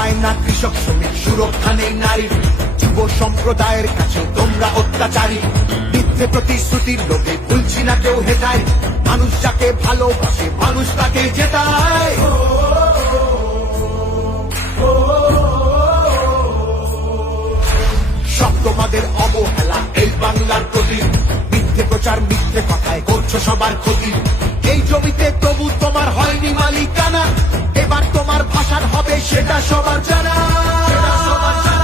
পায় না কৃষক শ্রমিক, সুরক্ষা নেই নারীর যুব সম্প্রদায়ের কাছে তোমরা অত্যাচারী। মিথ্যে প্রতিশ্রুতির লোকে ভুলছি না কেউ হেটায় মানুষ যাকে ভালোবাসে, মানুষ তাকে জেতায়। সব তোমাদের অবহেলা এই বাংলার প্রতি। মিথ্যে প্রচার মিথ্যে কথায় করছ সবার ক্ষতি। এই জমিতে তবু তোমার হয়নি মালিকানা, এবার তোমার ভাষার হবে সেটা সবার জানা। সেটা সবার জানা।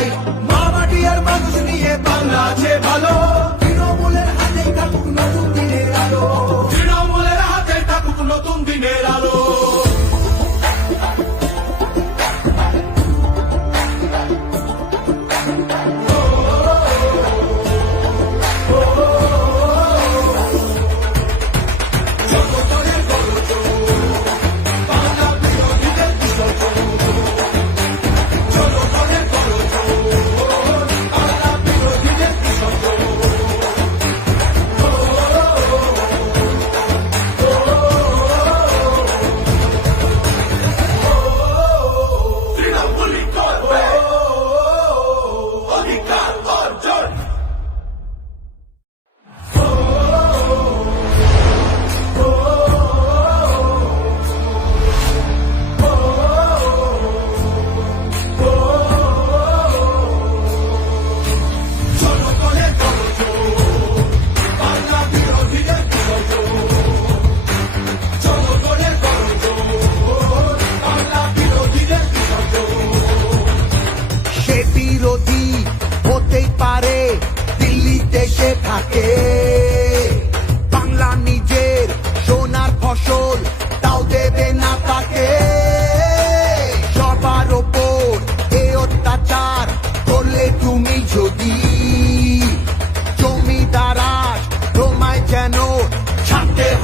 like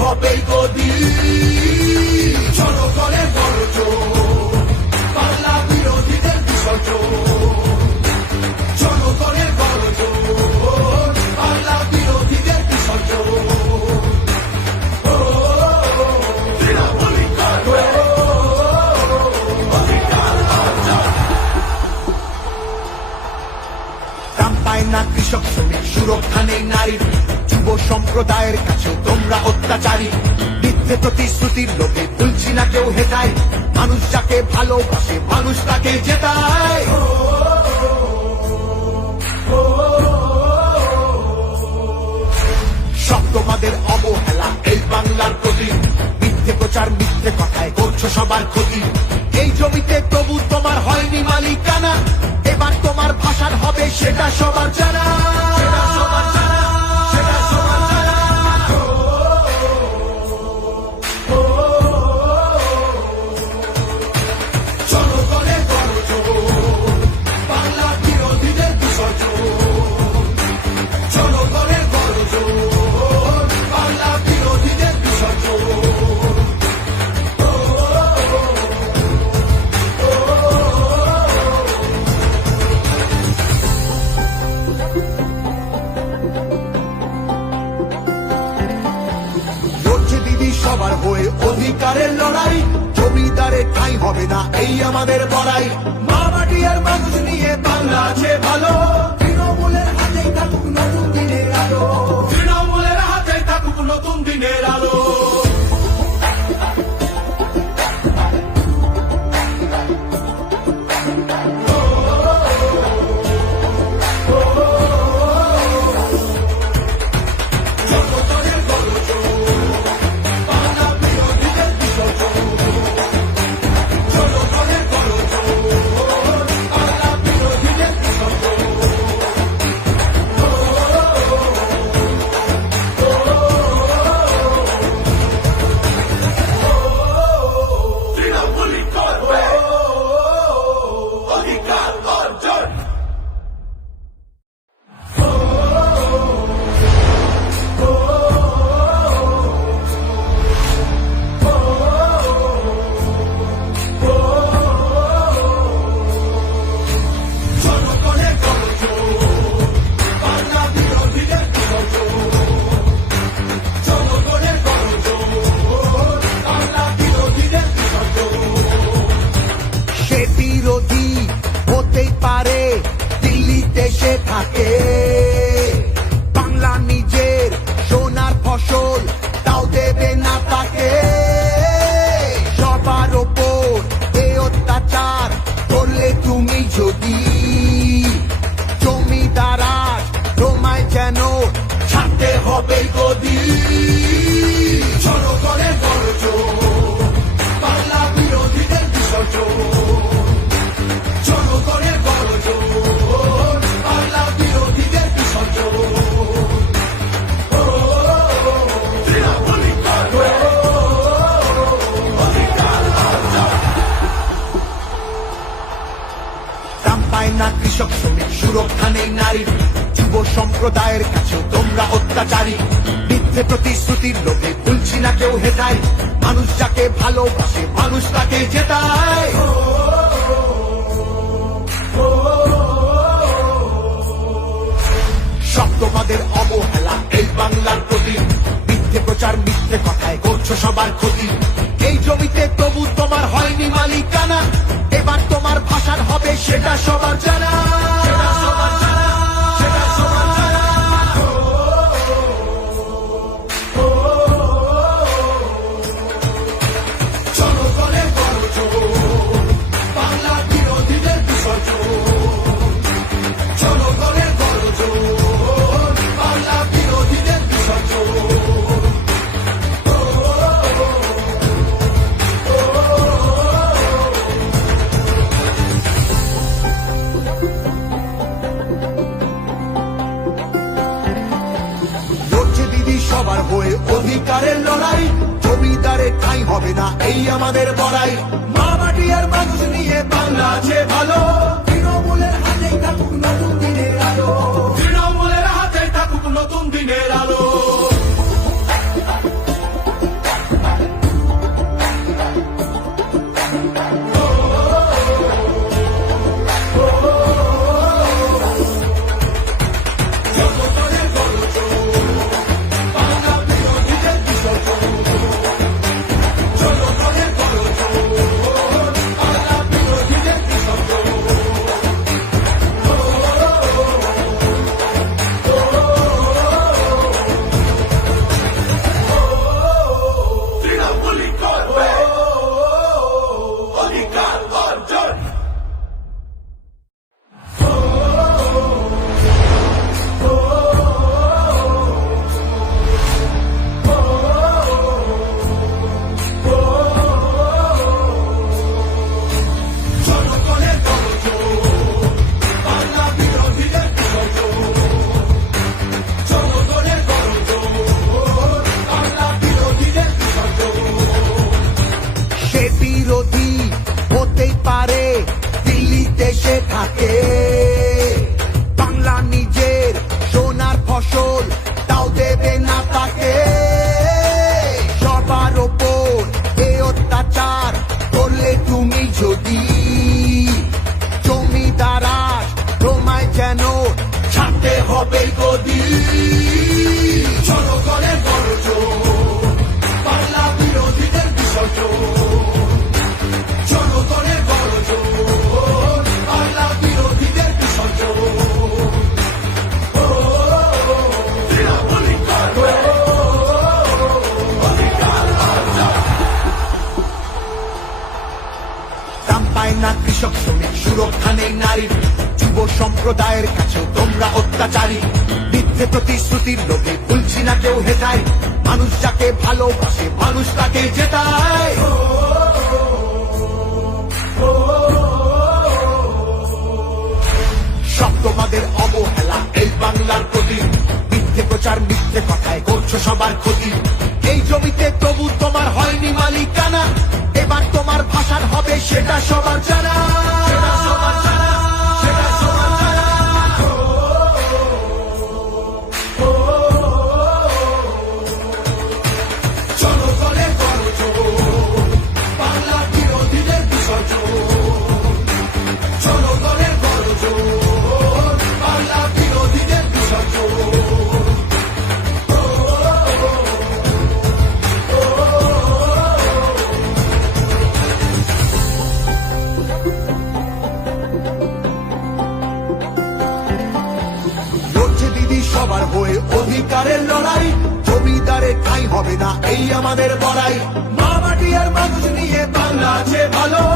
হবেই গদি। জনগণের বড় পাল্লা বিরোধীদের বিসর্জন জনগণের বড় পাল্লা বিরোধীদের বিসর্জন পায় না কৃষক শ্রমিক, সুরক্ষা নেই নারীর যুব সম্প্রদায়ের কাছে তোমরা অত্যাচারী। মিথ্যে প্রতিশ্রুতির লোকে ভুলছি না কেউ হেটায় মানুষ যাকে ভালোবাসে, মানুষ তাকে জেতায়। সব তোমাদের অবহেলা এই বাংলার প্রতি। মিথ্যে প্রচার, মিথ্যে কথায় করছ সবার ক্ষতি। এই জমিতে তবু তোমার হয়নি মালিকানা। এবার তোমার ভাষার হবে সেটা সবার জানা। পায় না কৃষক শ্রমিক, সুরক্ষা নেই নারী। যুব সম্প্রদায়ের কাছেও তোমরা অত্যাচারী। মিথ্যে প্রতিশ্রুতির লোভে ভুলছি না কেউ হেটায় মানুষ যাকে ভালোবাসে, মানুষ তাকে জেতায়। সব অবহেলা, এই বাংলার প্রতি। মিথ্যে প্রচার, মিথ্যে কথায় করছ সবার ক্ষতি। এই জমিতে তবু তোমার হয়নি মালিকানা। এবার তোমার ভাষার হবে সেটা সবার জানা। সেটা সবার জানা। এই আমাদের বড়াই মা মাটি আর মানুষ নিয়ে বাংলা আছে ভালো। তৃণমূলের হাতেই থাকুক নতুন দিনের আলো। তৃণমূলের হাতেই থাকুক নতুন দিনের আলো। হবে গদি জনগণের বর্জ বাংলা বিরোধীদের বিসর্জন জনগণের বর্জ বাংলা বিরোধীদের বিসর্জন দাম পায় না কৃষক সুরক্ষা নেই নারীর সম্প্রদায়ের কাছে তোমরা অত্যাচারী। মিথ্যে প্রতিশ্রুতির লোভে ভুলছি না কেউ হেটায় মানুষ যাকে ভালোবাসে, মানুষ তাকে জেতায়। সব তোমাদের অবহেলা এই বাংলার প্রতি। মিথ্যে প্রচার, মিথ্যে কথায় করছ সবার ক্ষতি। এই জমিতে তবু তোমার হয়নি মালিকানা। এবার তোমার ভাষার হবে সেটা সবার জানা। হবে না। এই আমাদের বড়াই মা মাটি আর মানুষ নিয়ে বাংলা আছে ভালো।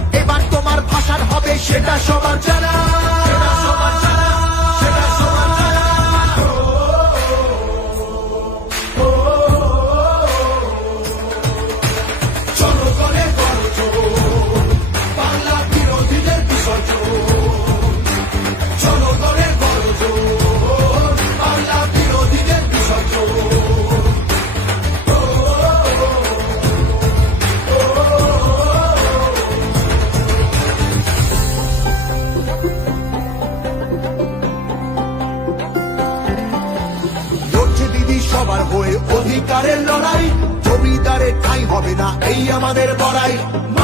এবার তোমার ভাষার হবে সেটা সবার জানা। সেটা সবার জানা, আমাদের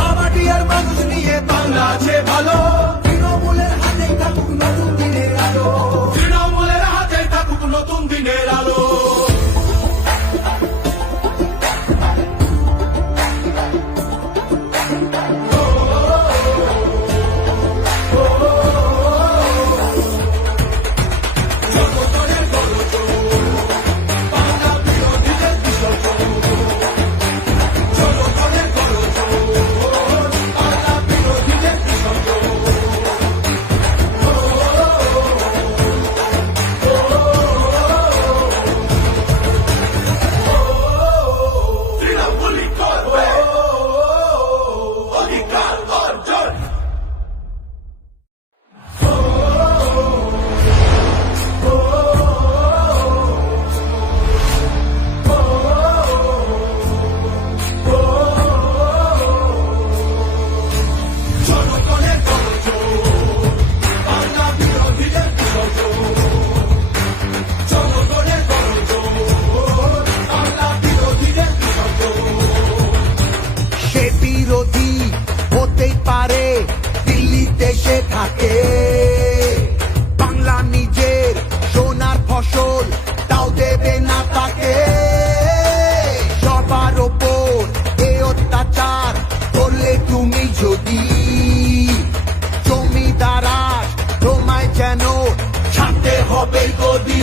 হবে গদি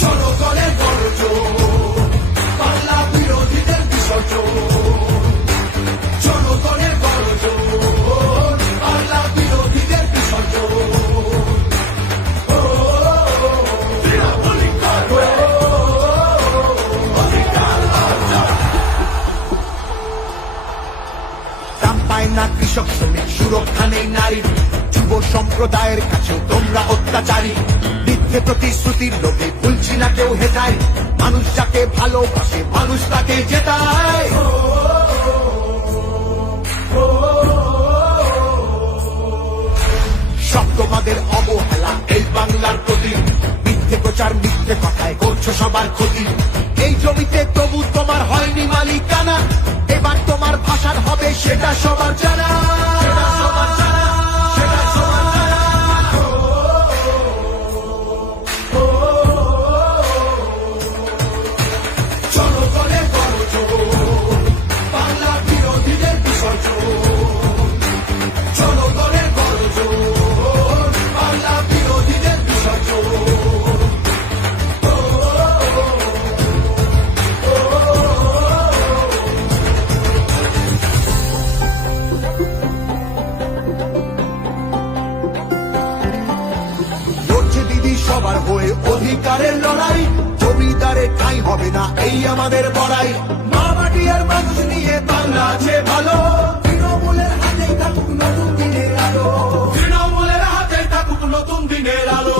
জনগণের সম্প্রদায়ের কাছে তোমরা অত্যাচারী। মিথ্যে প্রতিশ্রুতির লোভে ভুলছি না কেউ হেতায় মানুষ যাকে ভালোবাসে, মানুষ তাকে জেতায় সব তোমাদের অবহেলা এই বাংলার প্রতি। মিথ্যে প্রচার, মিথ্যে কথায় করছ সবার ক্ষতি। un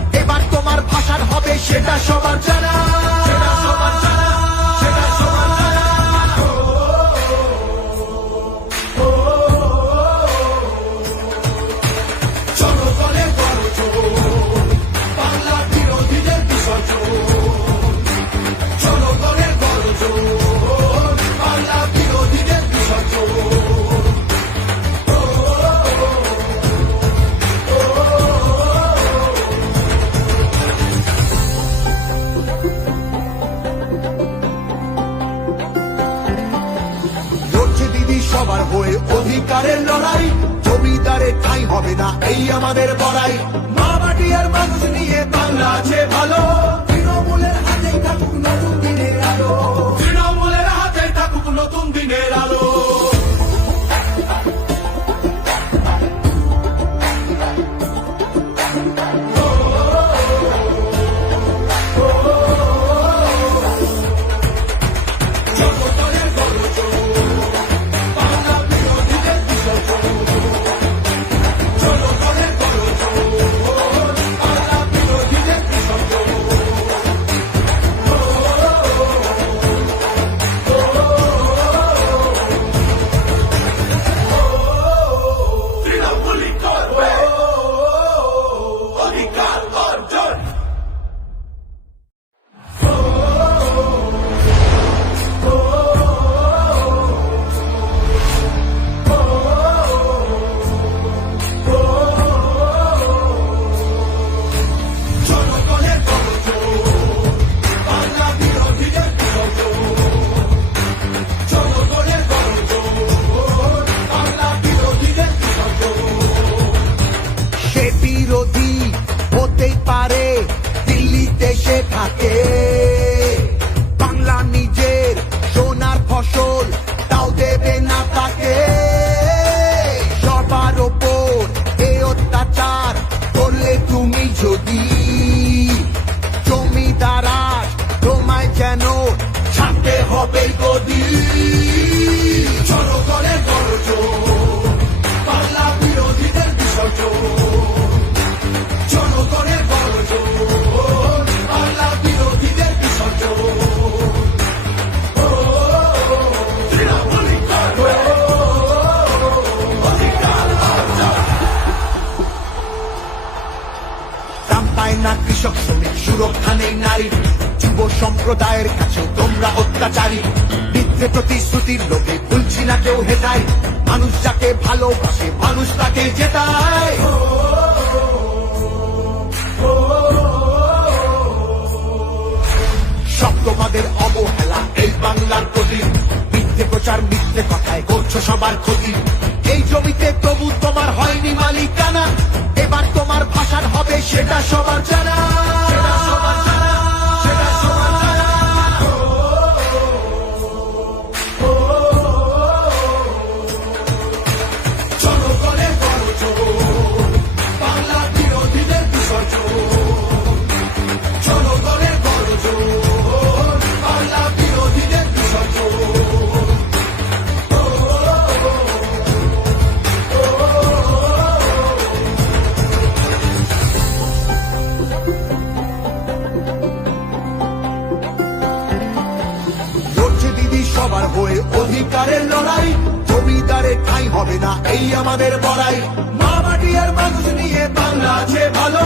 আমার তোমার ভাষার হবে সেটা সবার জানা। সেটা সবার জানা। আমাদের পড়ায় হবে গদি জনগণের গরজ বাংলা বিরোধীদের বিসর্জন জনগণের গরজ বাংলা বিরোধীদের বিসর্জন পায় না কৃষক শ্রমিক সুরক্ষা নেই নারীর সম্প্রদায়ের কাছেও তোমরা অত্যাচারী। মিথ্যে প্রতিশ্রুতির লোকে ভুলছি না কেউ হেটাই মানুষ যাকে ভালোবাসে, মানুষ তাকে জেতায়। তোমাদের অবহেলা এই বাংলার প্রতি। মিথ্যে প্রচার, মিথ্যে কথায় করছ সবার ক্ষতি। এই জমিতে তবু তোমার হয়নি মালিকানা। এবার তোমার ভাষার হবে সেটা সবার জানা। সেটা সবার হবে না এই আমাদের বড়াই মা মাটি আর মানুষ নিয়ে বাংলা আছে ভালো।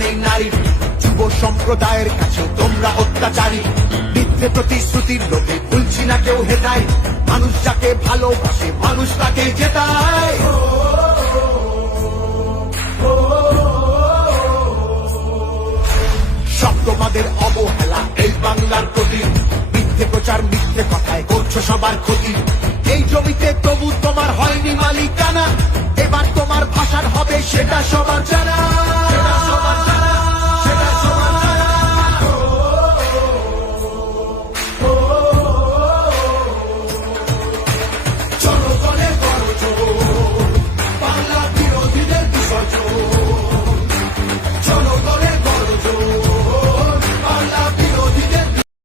নেই নারীর যুব সম্প্রদায়ের কাছেও তোমরা অত্যাচারী। মিথ্যে প্রতিশ্রুতির লোকে ভুলছি না কেউ হেটাই মানুষ যাকে ভালোবাসে, মানুষ তাকে জেতায়। সব তোমাদের অবহেলা এই বাংলার প্রতি। মিথ্যে প্রচার, মিথ্যে কথায় করছ সবার ক্ষতি। এই জমিতে তবু তোমার হয়নি মালিকানা। এবার তোমার ভাষার হবে সেটা সবার জানা। Sobat